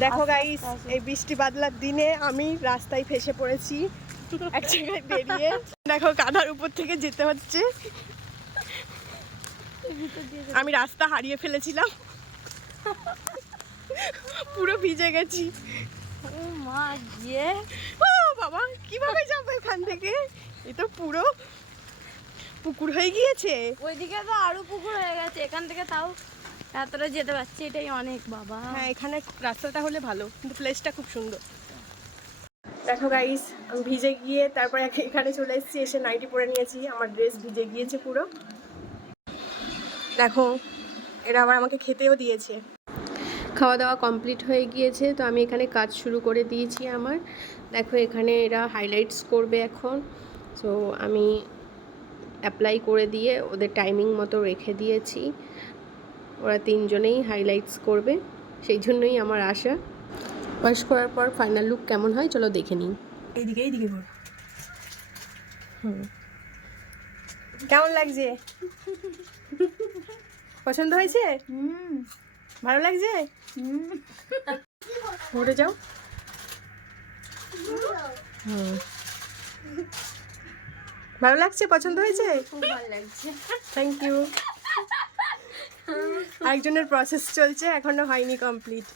দেখো গাইস, এই বৃষ্টি বাদলার দিনে আমি রাস্তায় ফেসে পড়েছি এক জায়গায় বেরিয়ে। দেখো কাঁধার উপর থেকে যেতে হচ্ছে। আমি রাস্তা হারিয়ে ফেলেছিলাম, পুরো ভিজে গেছি। ও মা গিয়ে ও বাবা, কিভাবে যাবো এখান থেকে? এ তো পুরো পুকুর হয়ে গিয়েছে। ওইদিকে তো আরো পুকুর হয়ে গেছে, এখান থেকে তাও এতটা যেতে পারছি, এটাই অনেক বাবা। হ্যাঁ, এখানে রাস্তাটা হলে ভালো, কিন্তু প্লেসটা খুব সুন্দর। দেখো গাইস, আমি ভিজে গিয়ে তারপরে এখানে চলে এসেছি, এসে নাইটি পরে নিয়েছি, আমার ড্রেস ভিজে গিয়েছে পুরো। দেখো, এরা আবার আমাকে খেতেও দিয়েছে। খাওয়া দাওয়া কমপ্লিট হয়ে গিয়েছে, তো আমি এখানে কাজ শুরু করে দিয়েছি আমার। দেখো এখানে এরা হাইলাইটস করবে এখন, তো আমি অ্যাপ্লাই করে দিয়ে ওদের টাইমিং মতো রেখে দিয়েছি। ওরা তিনজনেই হাইলাইটস করবে, সেই জন্যই আমার আশা। ওয়াশ করার পর ফাইনাল লুক কেমন হয় চলো দেখে নিই। এইদিকে বল। কেমন লাগছে? পছন্দ হয়েছে? ভালো লাগছে? ঘুরে যাও। ভালো লাগছে? পছন্দ হয়েছে? খুব ভালো লাগছে। Thank you. আরেকজনের প্রসেস চলছে, এখনো হয়নি কমপ্লিট।